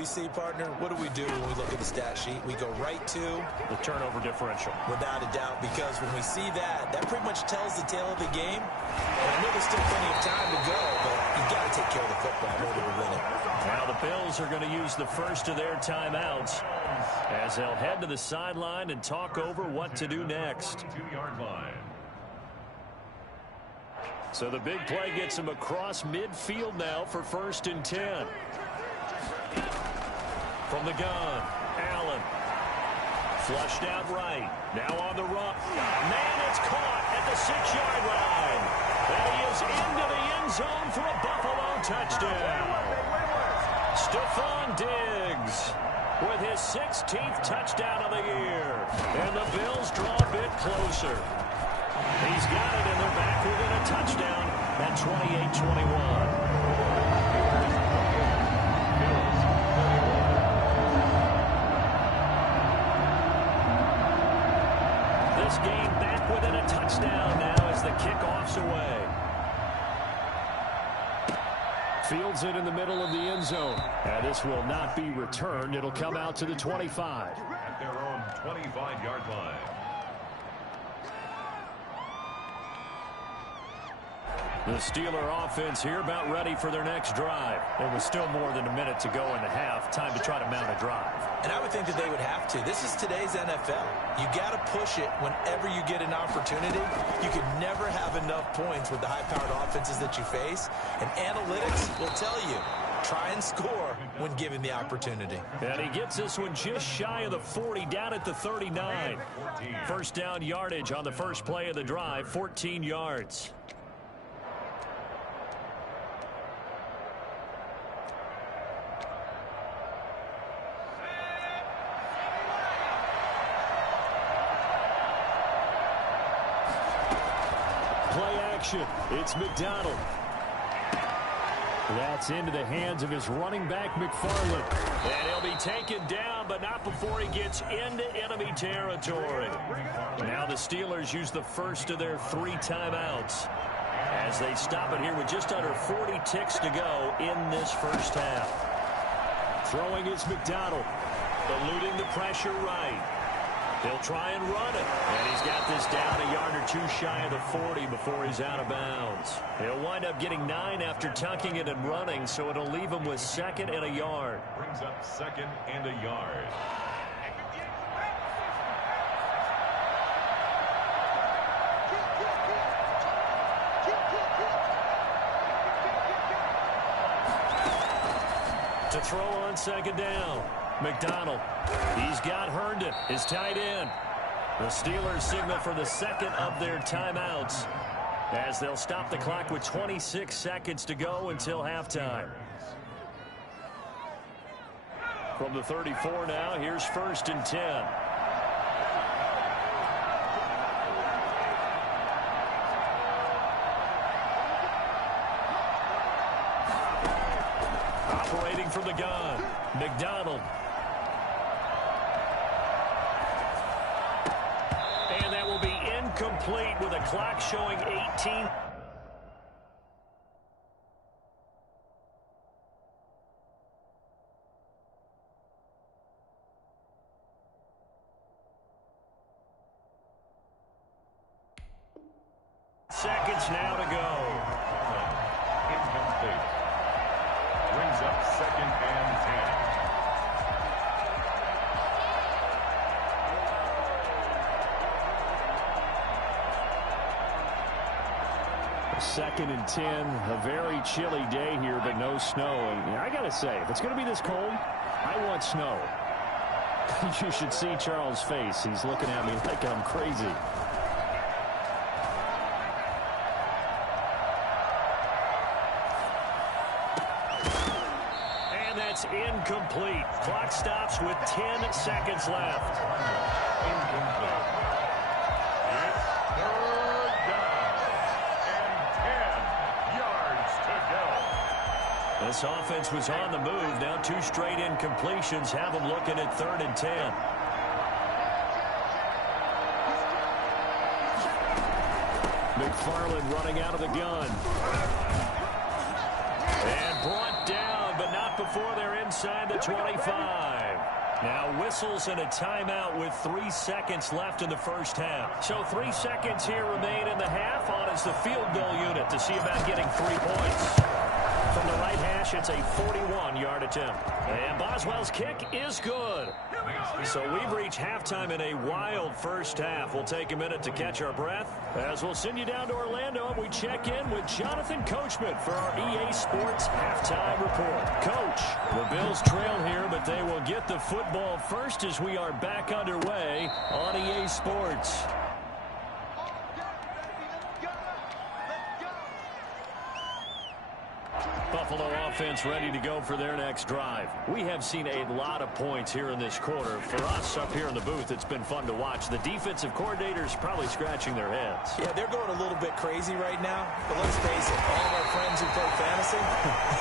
we see, partner? What do when we look at the stat sheet? We go right to the turnover differential. Without a doubt, because when we see that, that pretty much tells the tale of the game. And I know there's still plenty of time to go, but you've got to take care of the football in order to win it. Now the Bills are going to use the first of their timeouts as they'll head to the sideline and talk over what to do next. 2-yard line. So the big play gets him across midfield now for 1st and 10. From the gun, Allen. Flushed out right. Now on the run. Man, it's caught at the 6-yard line. And he is into the end zone for a Buffalo touchdown. Stephon Diggs with his 16th touchdown of the year. And the Bills draw a bit closer. He's got it, and they're back within a touchdown at 28-21. This game back within a touchdown now as the kickoff's away. Fields it in the middle of the end zone. And this will not be returned. It'll come out to the 25. At their own 25-yard line. The Steeler offense here about ready for their next drive. There was still more than a minute to go in the half. Time to try to mount a drive. And I would think that they would have to. This is today's NFL. You got to push it whenever you get an opportunity. You can never have enough points with the high-powered offenses that you face. And analytics will tell you, try and score when given the opportunity. And he gets this one just shy of the 40, down at the 39. First down yardage on the first play of the drive, 14 yards. It's McDonald. That's into the hands of his running back, McFarland. And he'll be taken down, but not before he gets into enemy territory. Now the Steelers use the first of their 3 timeouts as they stop it here with just under 40 ticks to go in this first half. Throwing is McDonald. Eluding the pressure right. He'll try and run it. And he's got this down a yard or 2 shy of the 40 before he's out of bounds. He'll wind up getting 9 after tucking it and running, so it'll leave him with 2nd and a yard. Brings up 2nd and a yard. To throw on 2nd down. McDonald. He's got Herndon, his tight end. The Steelers signal for the 2nd of their timeouts as they'll stop the clock with 26 seconds to go until halftime. From the 34 now, here's 1st and 10. Operating from the gun, McDonald. And that will be incomplete with a clock showing 18. Seconds now to go. Incomplete. Brings up 2nd and 10. 2nd and 10, a very chilly day here, but no snow. And I got to say, if it's going to be this cold, I want snow. You should see Charles' face. He's looking at me like I'm crazy. And that's incomplete. Clock stops with 10 seconds left. Incomplete. It's 3rd down and 10 yards to go. This offense was on the move. Now 2 straight incompletions have them looking at 3rd and 10. McFarland running out of the gun. And brought down, but not before they're inside the 25. Now whistles and a timeout with 3 seconds left in the first half. So 3 seconds here remain in the half. On is the field goal unit to see about getting 3 points. From the right hash, it's a 41-yard attempt. And Boswell's kick is good. So we've reached halftime in a wild first half. We'll take a minute to catch our breath as we'll send you down to Orlando and we check in with Jonathan Coachman for our EA Sports Halftime Report. Coach, the Bills trail here, but they will get the football first as we are back underway on EA Sports. Buffalo offense ready to go for their next drive. We have seen a lot of points here in this quarter. For us up here in the booth, it's been fun to watch. The defensive coordinators probably scratching their heads. Yeah, they're going a little bit crazy right now. But let's face it, all of our friends who play fantasy,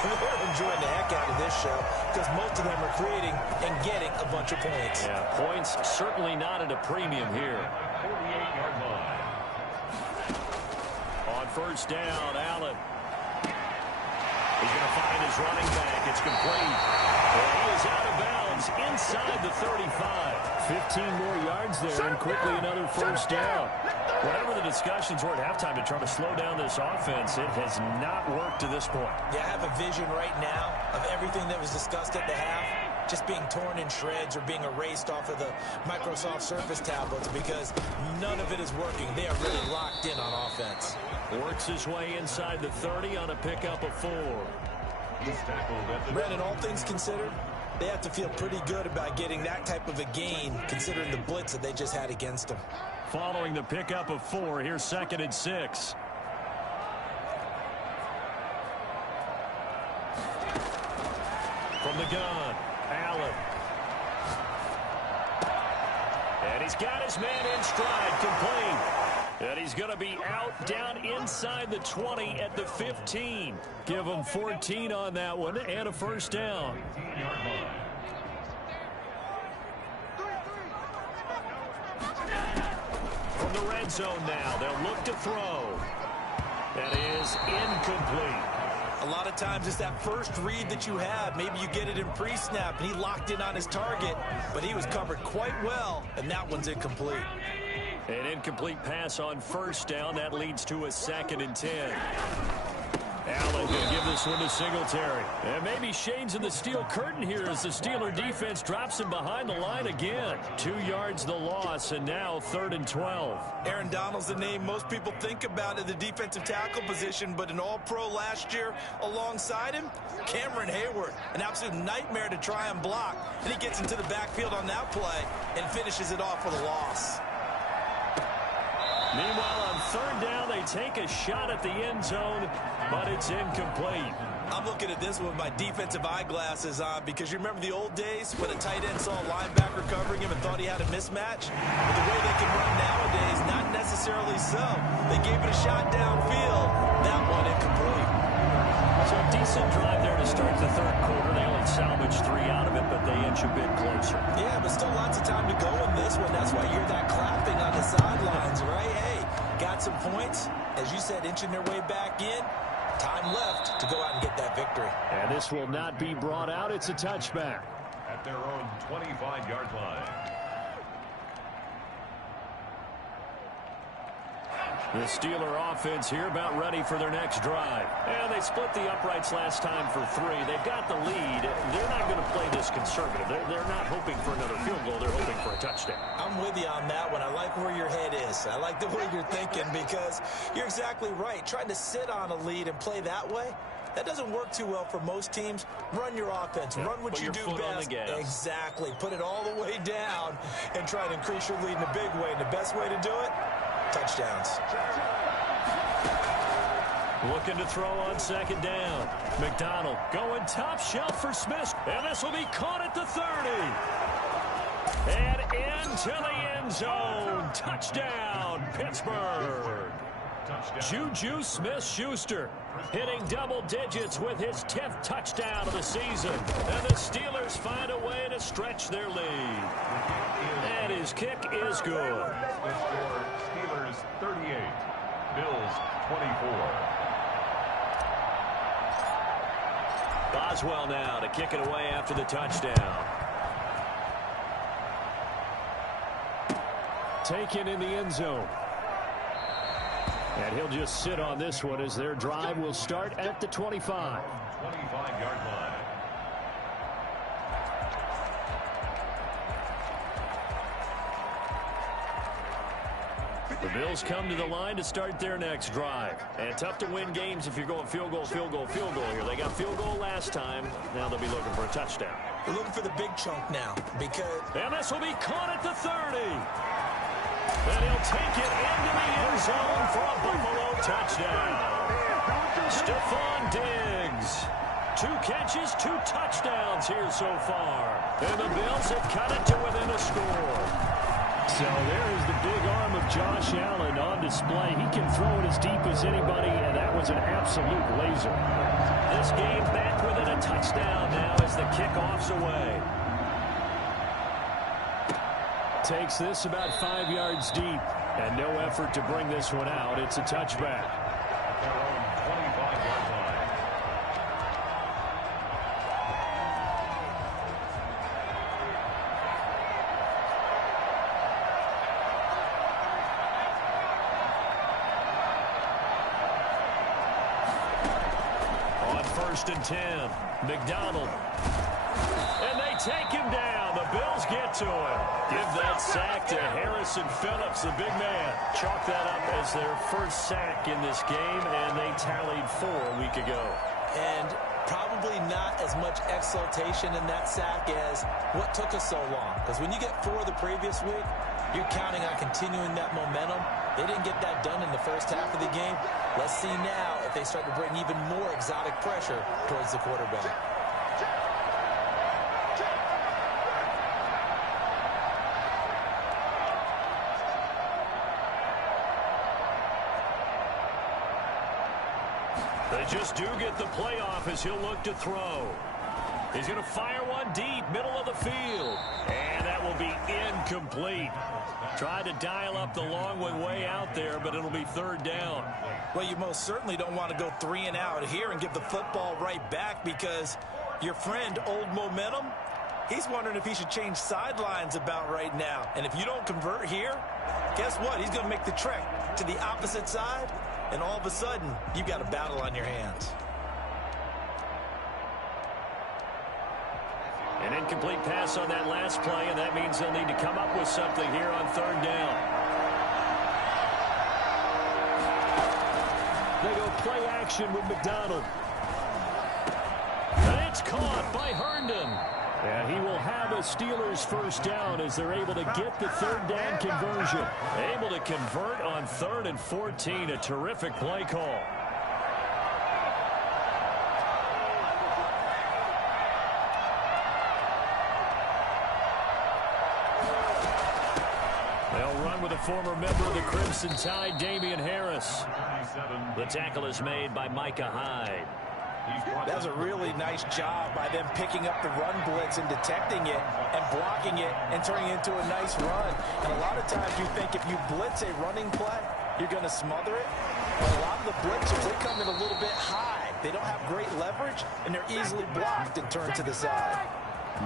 they're enjoying the heck out of this show because most of them are creating and getting a bunch of points. Yeah, points certainly not at a premium here. 48-yard line. On first down, Allen. He's going to find his running back. It's complete. And he is out of bounds inside the 35. 15 more yards there and quickly another first down. Whatever the discussions were at halftime to try to slow down this offense, it has not worked to this point. Yeah, I have a vision right now of everything that was discussed at the half just being torn in shreds or being erased off of the Microsoft Surface tablets because none of it is working. They are really locked in on offense. Works his way inside the 30 on a pickup of 4. Brandon, all things considered, they have to feel pretty good about getting that type of a gain considering the blitz that they just had against them. Following the pickup of 4, here's 2nd and 6. From the gun, Allen. And he's got his man in stride, complete. And he's going to be out down inside the 20 at the 15. Give him 14 on that one and a first down. From the red zone now, they'll look to throw. That is incomplete. A lot of times it's that first read that you have. Maybe you get it in pre-snap, and he locked in on his target, but he was covered quite well, and that one's incomplete. An incomplete pass on first down. That leads to a 2nd and 10. Allen going to give this one to Singletary. And maybe shades in the steel curtain here as the Steeler defense drops him behind the line again. 2 yards the loss, and now 3rd and 12. Aaron Donald's the name most people think about at the defensive tackle position, but an all-pro last year alongside him, Cameron Hayward, an absolute nightmare to try and block. And he gets into the backfield on that play and finishes it off with a loss. Meanwhile, on 3rd down, they take a shot at the end zone, but it's incomplete. I'm looking at this with my defensive eyeglasses on because you remember the old days when a tight end saw a linebacker covering him and thought he had a mismatch? But the way they can run nowadays, not necessarily so. They gave it a shot downfield. That one incomplete. So a decent drive there to start the 3rd quarter. They only salvaged 3 out of it, but they inch a bit closer. Yeah, but still lots of time to go in this one. That's why you're that clapping on the sidelines, right? Hey, got some points. As you said, inching their way back in. Time left to go out and get that victory. And this will not be brought out. It's a touchback. At their own 25-yard line. The Steeler offense here about ready for their next drive. And they split the uprights last time for 3. They've got the lead. They're not going to play this conservative. They're not hoping for another field goal. They're hoping for a touchdown. I'm with you on that one. I like where your head is. I like the way you're thinking because you're exactly right. Trying to sit on a lead and play that way, that doesn't work too well for most teams. Run your offense. Yeah, run what you do best. Exactly. Put it all the way down and try to increase your lead in a big way. And the best way to do it, touchdowns. Looking to throw on 2nd down. McDonald going top shelf for Smith. And this will be caught at the 30. And into the end zone. Touchdown, Pittsburgh. Juju Smith-Schuster hitting double digits with his 10th touchdown of the season. And the Steelers find a way to stretch their lead. And his kick is good. The score, Steelers 38, Bills 24. Boswell now to kick it away after the touchdown. Taken in the end zone. And he'll just sit on this one as their drive will start at the 25. 25-yard line. The Bills come to the line to start their next drive. And tough to win games if you're going field goal, field goal, field goal here. They got field goal last time. Now they'll be looking for a touchdown. They're looking for the big chunk now because... And this will be caught at the 30. And he'll take it into the end zone for a Buffalo touchdown. Stephon Diggs. 2 catches, 2 touchdowns here so far. And the Bills have cut it to within a score. So there is the big arm of Josh Allen on display. He can throw it as deep as anybody, and that was an absolute laser. This game back within a touchdown now as the kickoff's away. Takes this about 5 yards deep, and no effort to bring this one out. It's a touchback. Their own 25-yard line. On 1st and 10, McDonald. And they take him down. The Bills get to him. Give that sack to Harrison Phillips, the big man. Chalk that up as their first sack in this game, and they tallied 4 a week ago. And probably not as much exultation in that sack as what took us so long. Because when you get 4 the previous week, you're counting on continuing that momentum. They didn't get that done in the first half of the game. Let's see now if they start to bring even more exotic pressure towards the quarterback. They just do get the playoff as he'll look to throw. He's going to fire one deep, middle of the field. And that will be incomplete. Tried to dial up the long one way out there, but it'll be 3rd down. Well, you most certainly don't want to go 3 and out here and give the football right back because your friend, Old Momentum, he's wondering if he should change sidelines about right now. And if you don't convert here, guess what? He's going to make the trek to the opposite side, and all of a sudden, you've got a battle on your hands. An incomplete pass on that last play, and that means they'll need to come up with something here on 3rd down. They go play action with McDonald. And it's caught by Herndon. And he will have a Steelers first down as they're able to get the 3rd down conversion. Able to convert on 3rd and 14. A terrific play call. They'll run with a former member of the Crimson Tide, Damian Harris. The tackle is made by Micah Hyde. That was a really nice job by them picking up the run blitz and detecting it and blocking it and turning it into a nice run. And a lot of times you think if you blitz a running play, you're going to smother it. But a lot of the blitzers, they come in a little bit high. They don't have great leverage, and they're easily blocked and turned to the side.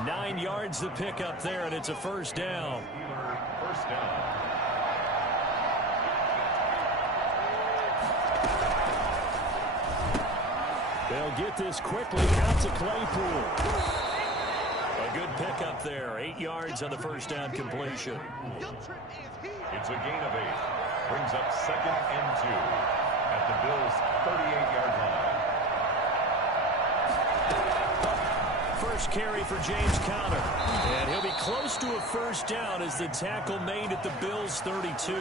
9 yards to pick up there, and it's a 1st down. First down. They'll get this quickly out to Claypool. A good pickup there. 8 yards on the 1st down completion. It's a gain of 8. Brings up 2nd and 2 at the Bills' 38-yard line. First carry for James Conner. And he'll be close to a 1st down as the tackle made at the Bills' 32.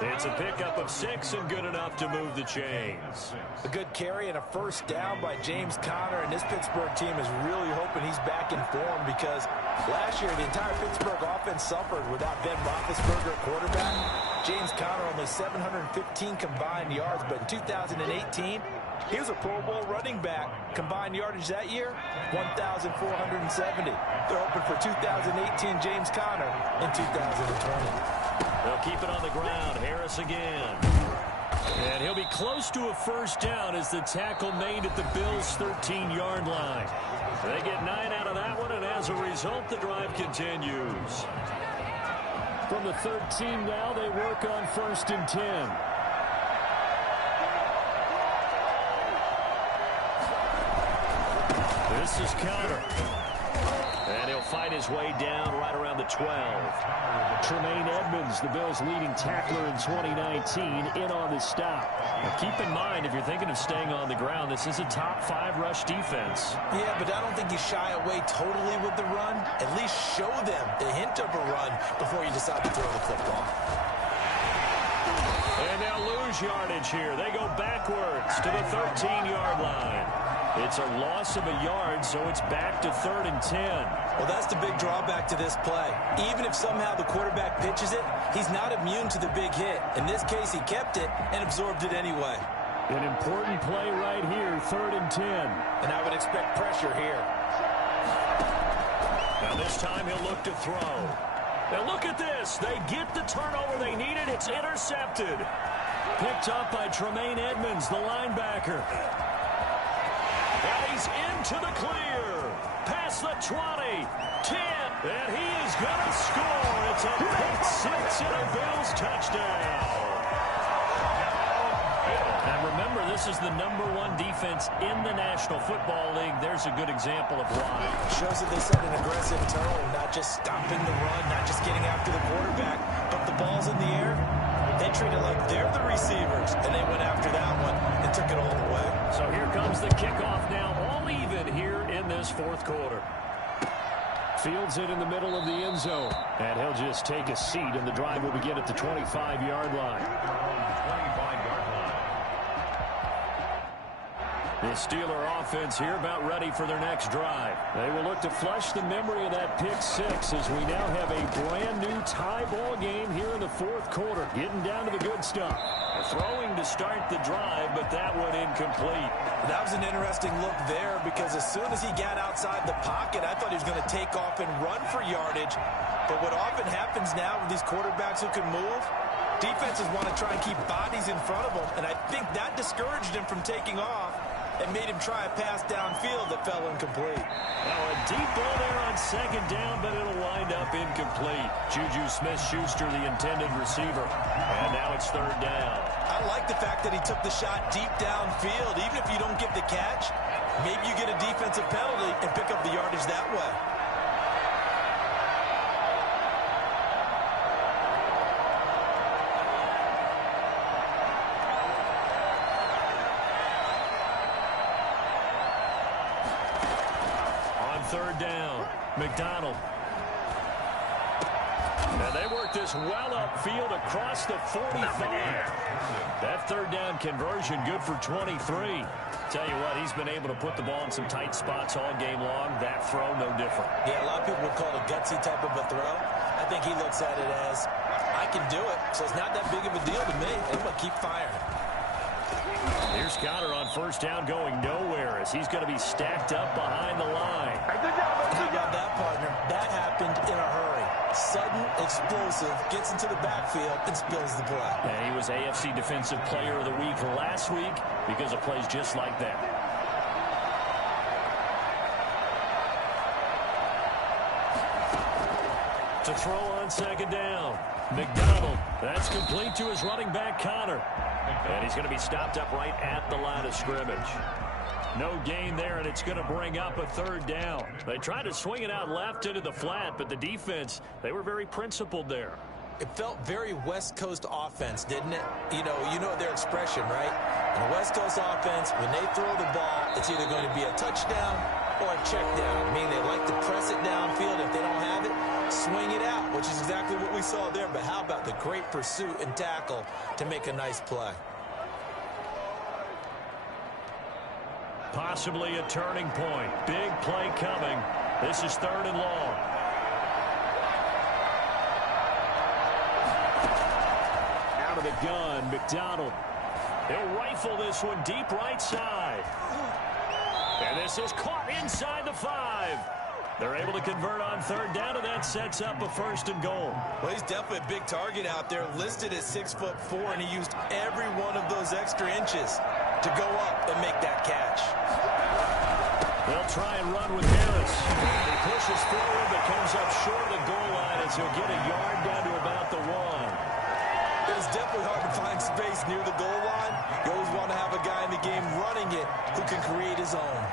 It's a pickup of 6 and good enough to move the chains. A good carry and a 1st down by James Conner, and this Pittsburgh team is really hoping he's back in form because last year the entire Pittsburgh offense suffered without Ben Roethlisberger at quarterback. James Conner only 715 combined yards, but in 2018, he was a Pro Bowl running back. Combined yardage that year, 1,470. They're hoping for 2018 James Conner in 2020. They'll keep it on the ground. Harris again. And he'll be close to a first down as the tackle made at the Bills' 13-yard line. They get 9 out of that one, and as a result, the drive continues. From the 13 now, they work on 1st and 10. This is Connor. And he'll fight his way down right around the 12. Tremaine Edmonds, the Bills' leading tackler in 2019, in on the stop. Now keep in mind, if you're thinking of staying on the ground, this is a top 5 rush defense. Yeah, but I don't think you shy away totally with the run. At least show them the hint of a run before you decide to throw the football. And they'll lose yardage here. They go backwards to the 13-yard line. It's a loss of a yard, so it's back to 3rd and 10. Well, that's the big drawback to this play. Even if somehow the quarterback pitches it, he's not immune to the big hit. In this case, he kept it and absorbed it anyway. An important play right here, 3rd and 10. And I would expect pressure here. Now this time he'll look to throw. Now look at this. They get the turnover they needed. It's intercepted. Picked up by Tremaine Edmonds, the linebacker. And he's into the clear. Past the 20, 10, and he is going to score. It's a pick six and a Bills touchdown. Now remember, this is the #1 defense in the National Football League. There's a good example of why. Shows that they set an aggressive tone, not just stopping the run, not just getting after the quarterback, but the ball's in the air. They treat it like they're the receivers, and they went after that one and took it all the way. So here comes the kickoff now, all even here in this 4th quarter. Fields it in the middle of the end zone, and he'll just take a seat, and the drive will begin at the 25-yard line. The Steeler offense here about ready for their next drive. They will look to flush the memory of that pick six as we now have a brand-new tie ball game here in the 4th quarter. Getting down to the good stuff. Throwing to start the drive, but that one incomplete. That was an interesting look there because as soon as he got outside the pocket, I thought he was going to take off and run for yardage. But what often happens now with these quarterbacks who can move, defenses want to try and keep bodies in front of them, and I think that discouraged him from taking off and made him try a pass downfield that fell incomplete. Now a deep ball there on 2nd down, but it'll wind up incomplete. Juju Smith-Schuster, the intended receiver. And now it's 3rd down. I like the fact that he took the shot deep downfield. Even if you don't get the catch, maybe you get a defensive penalty and pick up the yardage that way. On 3rd down, McDonald. And they work this well upfield across the 45. That 3rd down conversion good for 23. Tell you what, he's been able to put the ball in some tight spots all game long. That throw, no different. Yeah, a lot of people would call it a gutsy type of a throw. I think he looks at it as, I can do it, so it's not that big of a deal to me. I'm going to keep firing. Here's Connor on 1st down going nowhere as he's going to be stacked up behind the line. How about that, partner? That happened in a hurry. Sudden, explosive, gets into the backfield and spills the play. And he was AFC Defensive Player of the Week last week because of plays just like that. To throw on 2nd down. McDonald. That's complete to his running back, Connor. And he's going to be stopped up right at the line of scrimmage. No gain there, and it's going to bring up a 3rd down. They tried to swing it out left into the flat, but the defense, they were very principled there. It felt very West Coast offense, didn't it? You know their expression, right? In a West Coast offense, when they throw the ball, it's either going to be a touchdown or a check down. Meaning they like to press it downfield. If they don't have it, swing it out, which is exactly what we saw there. But how about the great pursuit and tackle to make a nice play? Possibly a turning point. Big play coming. This is 3rd and long. Out of the gun, McDonald. He'll rifle this one deep right side. And this is caught inside the 5. They're able to convert on third down, and that sets up a 1st and goal. Well, he's definitely a big target out there, listed at 6'4", and he used every one of those extra inches to go up and make that catch. They'll try and run with Harris. He pushes forward, but comes up short of the goal line as he'll get a yard down to about the 1. It's definitely hard to find space near the goal line. You always want to have a guy in the game running it who can create his own.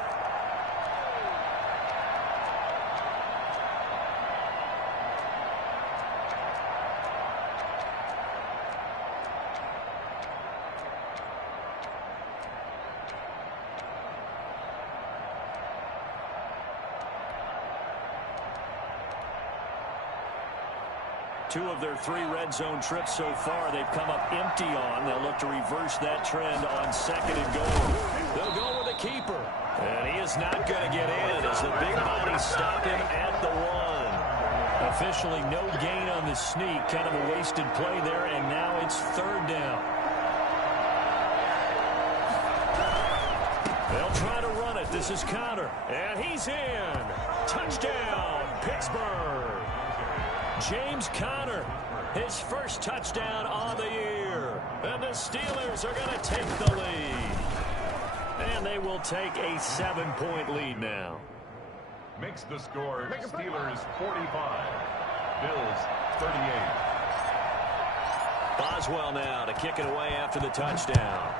Two of their 3 red zone trips so far they've come up empty on. They'll look to reverse that trend on 2nd and goal. They'll go with a keeper. And he is not going to get in as the big bodies stop him at the 1. Officially no gain on the sneak. Kind of a wasted play there, and now it's 3rd down. They'll try to run it. This is Connor. And he's in. Touchdown, Pittsburgh. James Conner, his first touchdown on the year. And the Steelers are going to take the lead. And they will take a 7-point lead now. Makes the score Steelers 45, Bills 38. Boswell now to kick it away after the touchdown.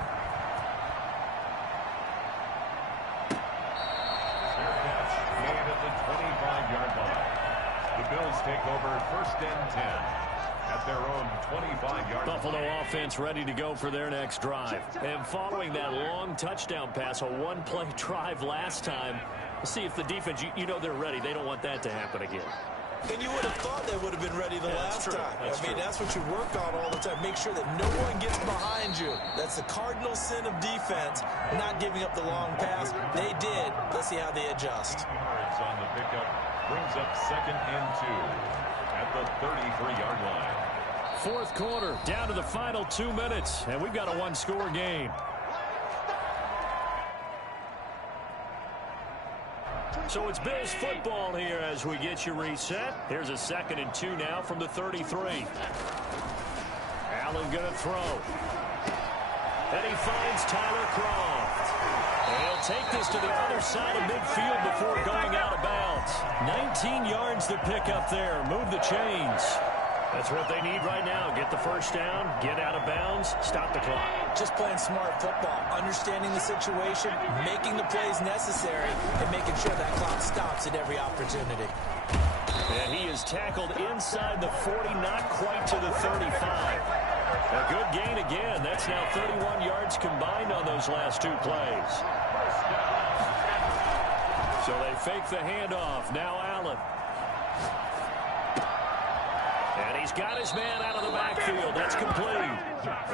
Fair catch made at the 25-yard line. The Bills take over 1st and 10 at their own 25-yard line. Buffalo offense ready to go for their next drive. And following that long touchdown pass, a 1-play drive last time, we'll see if the defense, you know they're ready. They don't want that to happen again. And you would have thought they would have been ready the last time. That's what you work on all the time. Make sure that no one gets behind you. That's the cardinal sin of defense, not giving up the long pass. They did. Let's see how they adjust. Yards on the pickup brings up 2nd and 2 at the 33-yard line. 4th quarter, down to the final 2 minutes, and we've got a 1-score game. So it's Bills football here as we get you reset. Here's a 2nd and 2 now from the 33. Allen going to throw. And he finds Tyler Croft. And he'll take this to the other side of midfield before going out of bounds. 19 yards to pick up there. Move the chains. That's what they need right now. Get the 1st down, get out of bounds, stop the clock. Just playing smart football, understanding the situation, making the plays necessary, and making sure that clock stops at every opportunity. And he is tackled inside the 40, not quite to the 35. A good gain again. That's now 31 yards combined on those last 2 plays. So they fake the handoff. Now Allen. And he's got his man out of the backfield. That's complete.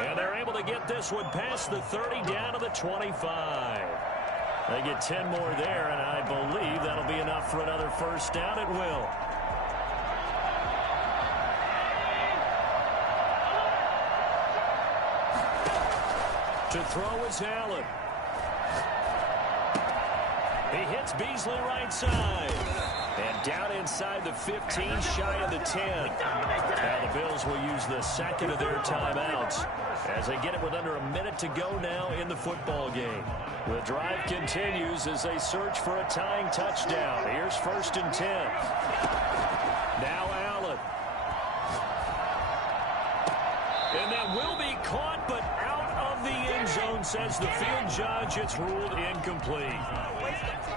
And they're able to get this one past the 30 down to the 25. They get 10 more there, and I believe that'll be enough for another 1st down. It will. To throw is Allen. He hits Beasley right side. And down inside the 15, shy of the 10. Now the Bills will use the 2nd of their timeouts as they get it with under a minute to go now in the football game. The drive continues as they search for a tying touchdown. Here's 1st and 10. Now Allen. And that will be caught, but out of the end zone, says the field judge. It's ruled incomplete.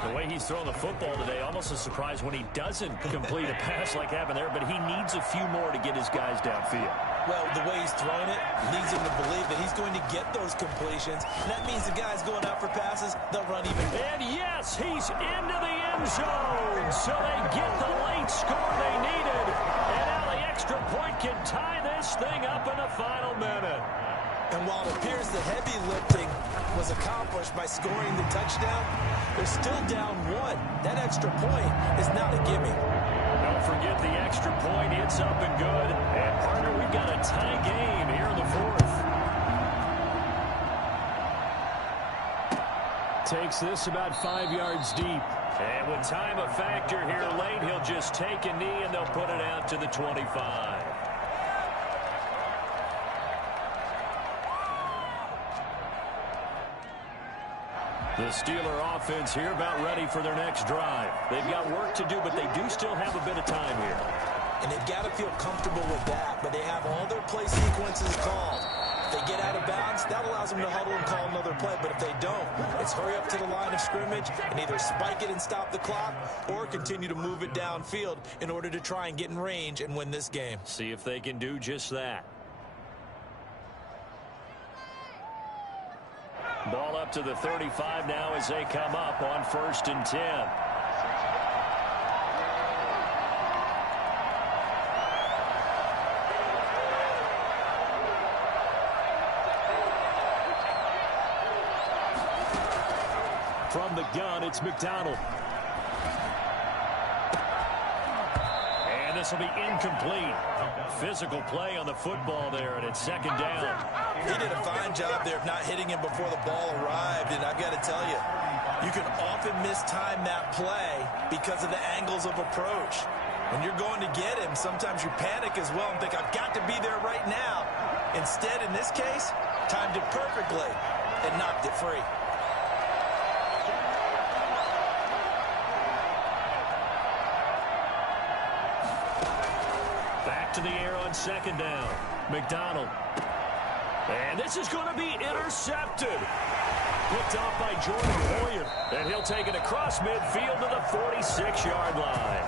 The way he's thrown the football today, almost a surprise when he doesn't complete a pass like happened there, but he needs a few more to get his guys downfield. Well, the way he's thrown it leads him to believe that he's going to get those completions. And that means the guys going out for passes, they'll run even more. And yes, he's into the end zone. So they get the late score they needed. And now the extra point can tie this thing up in the final minute. And while it appears the heavy lifting was accomplished by scoring the touchdown, they're still down 1. That extra point is not a gimme. Don't forget the extra point. It's up and good. And, partner, we've got a tie game here in the 4th. Takes this about 5 yards deep. And with time a factor here late, he'll just take a knee and they'll put it out to the 25. The Steeler offense here about ready for their next drive. They've got work to do, but they do still have a bit of time here. And they've got to feel comfortable with that, but they have all their play sequences called. If they get out of bounds, that allows them to huddle and call another play. But if they don't, it's hurry up to the line of scrimmage and either spike it and stop the clock or continue to move it downfield in order to try and get in range and win this game. See if they can do just that. Ball up to the 35 now as they come up on 1st and 10. From the gun, it's McDonald. And this will be incomplete. Physical play on the football there, and it's 2nd down. He did a fine job there of not hitting him before the ball arrived, and I've got to tell you, you can often mistime that play because of the angles of approach. When you're going to get him, sometimes you panic as well and think, I've got to be there right now. Instead, in this case, timed it perfectly and knocked it free. Back to the air on 2nd down. McDonald. And this is going to be intercepted. Picked off by Jordan Hoyer. And he'll take it across midfield to the 46-yard line.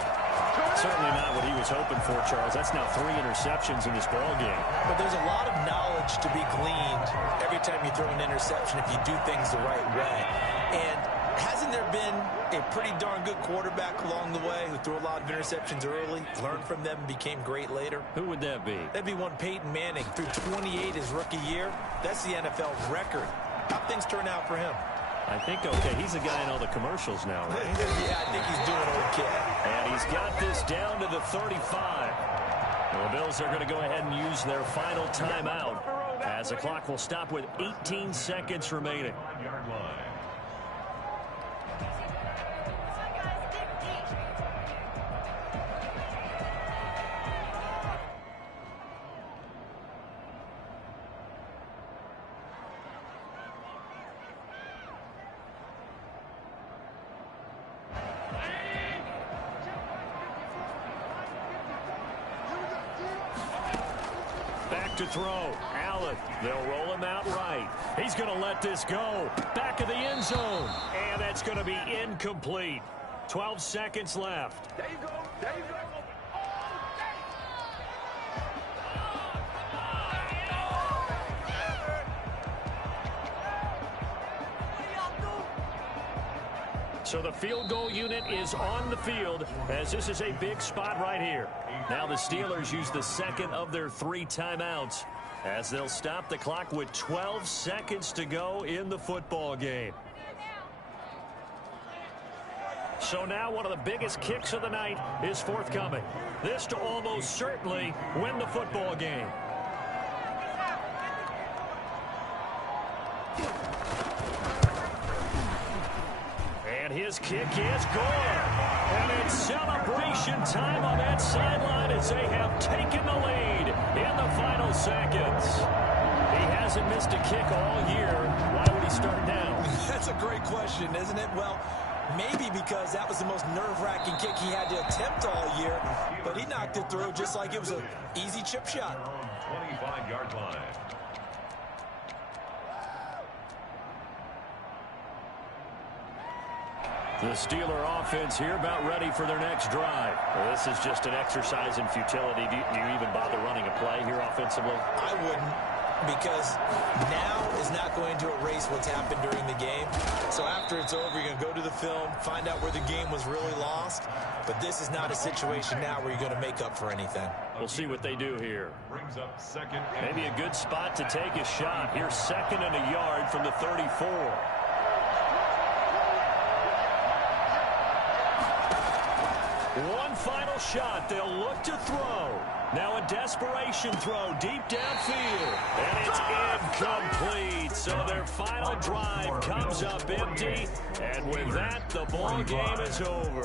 Certainly not what he was hoping for, Charles. That's now 3 interceptions in this ball game. But there's a lot of knowledge to be gleaned every time you throw an interception if you do things the right way. And hasn't there been a pretty darn good quarterback along the way who threw a lot of interceptions early, learned from them, and became great later? Who would that be? That'd be one Peyton Manning. Threw 28 his rookie year. That's the NFL record. How'd things turn out for him? I think okay. He's the guy in all the commercials now, right? Yeah, I think he's doing okay. And he's got this down to the 35. Well, the Bills are going to go ahead and use their final timeout as the clock will stop with 18 seconds remaining. To throw. Allen. They'll roll him out right. He's going to let this go. Back of the end zone. And that's going to be incomplete. 12 seconds left. There you go. There you go. So the field goal unit is on the field as this is a big spot right here. Now the Steelers use the 2nd of their 3 timeouts as they'll stop the clock with 12 seconds to go in the football game. So now one of the biggest kicks of the night is forthcoming. This to almost certainly win the football game. And his kick is good. And it's celebration time on that sideline as they have taken the lead in the final seconds. He hasn't missed a kick all year. Why would he start now? That's a great question, isn't it? Well, maybe because that was the most nerve-wracking kick he had to attempt all year, but he knocked it through just like it was an easy chip shot. 25-yard line. The Steeler offense here about ready for their next drive. Well, this is just an exercise in futility. Do you even bother running a play here offensively? I wouldn't, because now is not going to erase what's happened during the game. So after it's over, you're going to go to the film, find out where the game was really lost. But this is not a situation now where you're going to make up for anything. We'll see what they do here. Brings up 2nd. Maybe a good spot to take a shot. Here's 2nd and a yard from the 34. One final shot. They'll look to throw. Now a desperation throw deep downfield. And it's incomplete. So their final drive comes up empty. And with that, the ball game is over.